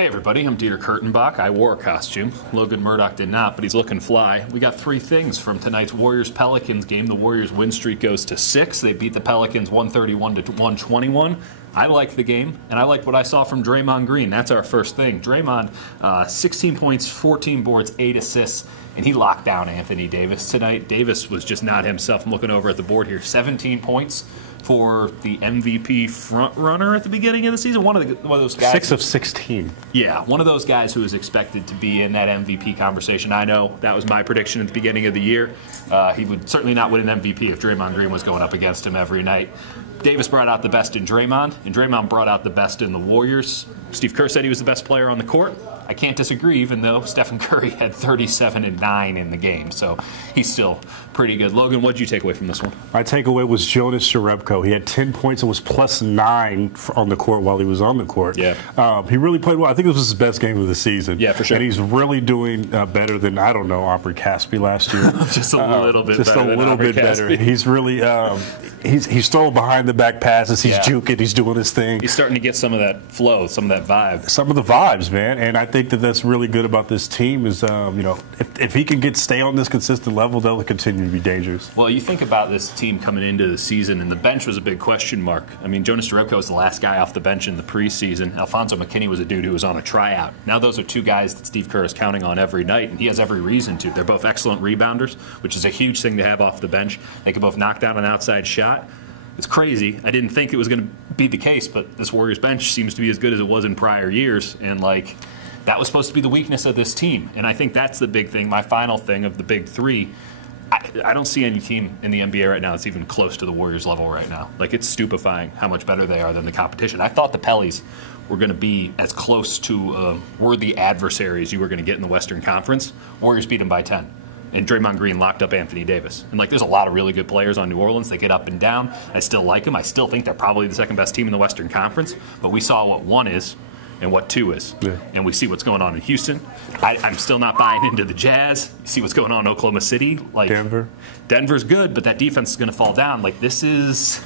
Hey everybody, I'm Dieter Kurtenbach. I wore a costume. Logan Murdock did not, but he's looking fly. We got three things from tonight's Warriors-Pelicans game. The Warriors' win streak goes to 6. They beat the Pelicans 131-121. I liked the game, and I liked what I saw from Draymond Green. That's our first thing. Draymond, 16 points, 14 boards, 8 assists, and he locked down Anthony Davis tonight. Davis was just not himself. I'm looking over at the board here. 17 points for the MVP front runner at the beginning of the season. One of those guys. 6 of 16. Yeah, one of those guys who was expected to be in that MVP conversation. I know that was my prediction at the beginning of the year. He would certainly not win an MVP if Draymond Green was going up against him every night. Davis brought out the best in Draymond, and Draymond brought out the best in the Warriors. Steve Kerr said he was the best player on the court. I can't disagree, even though Stephen Curry had 37 and 9 in the game, so he's still pretty good. Logan, what did you take away from this one? My takeaway was Jonas Jerebko. He had 10 points and was plus 9 on the court while he was on the court. Yeah. He really played well. I think this was his best game of the season. Yeah, for sure. And he's really doing better than, I don't know, Aubrey Caspi last year. Just a little bit just better. Just a little bit better. He's really, he's throwing behind the back passes. He's juking. He's doing his thing. He's starting to get some of that flow, some of that vibe. Some of the vibes, man. And I think that that's really good about this team is, you know, if he can stay on this consistent level, they'll continue to be dangerous. Well, you think about this team coming into the season, and the bench was a big question mark. I mean, Jonas Jerebko was the last guy off the bench in the preseason. Alfonso McKinney was a dude who was on a tryout. Now those are two guys that Steve Kerr is counting on every night, and he has every reason to. They're both excellent rebounders, which is a huge thing to have off the bench. They can both knock down an outside shot. It's crazy. I didn't think it was going to be the case, but this Warriors bench seems to be as good as it was in prior years, and like that was supposed to be the weakness of this team. And I think that's the big thing. My final thing of the big three, I don't see any team in the NBA right now that's even close to the Warriors level right now. Like, it's stupefying how much better they are than the competition. I thought the Pellies were going to be as close to a worthy adversary as you were going to get in the Western Conference. Warriors beat them by 10. And Draymond Green locked up Anthony Davis. And, like, there's a lot of really good players on New Orleans. They get up and down. I still like them. I still think they're probably the second best team in the Western Conference. But we saw what 1 is and what 2 is. Yeah. And we see what's going on in Houston. I'm still not buying into the Jazz. You see what's going on in Oklahoma City. Like, Denver's good, but that defense is going to fall down. Like, this is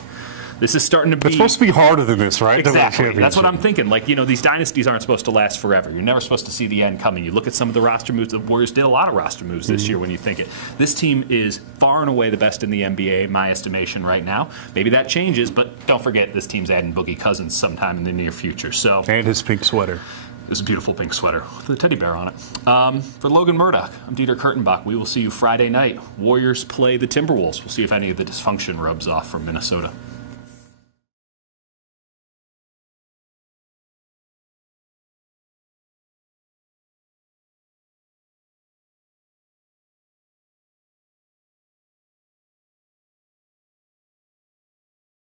starting to be... It's supposed to be harder than this, right? Exactly. That's what I'm thinking. Like, you know, these dynasties aren't supposed to last forever. You're never supposed to see the end coming. You look at some of the roster moves. The Warriors did a lot of roster moves this year when you think it. This team is far and away the best in the NBA, in my estimation, right now. Maybe that changes, but don't forget this team's adding Boogie Cousins sometime in the near future. So, and his pink sweater. It was a beautiful pink sweater with a teddy bear on it. For Logan Murdock, I'm Dieter Kurtenbach. We will see you Friday night. Warriors play the Timberwolves. We'll see if any of the dysfunction rubs off from Minnesota.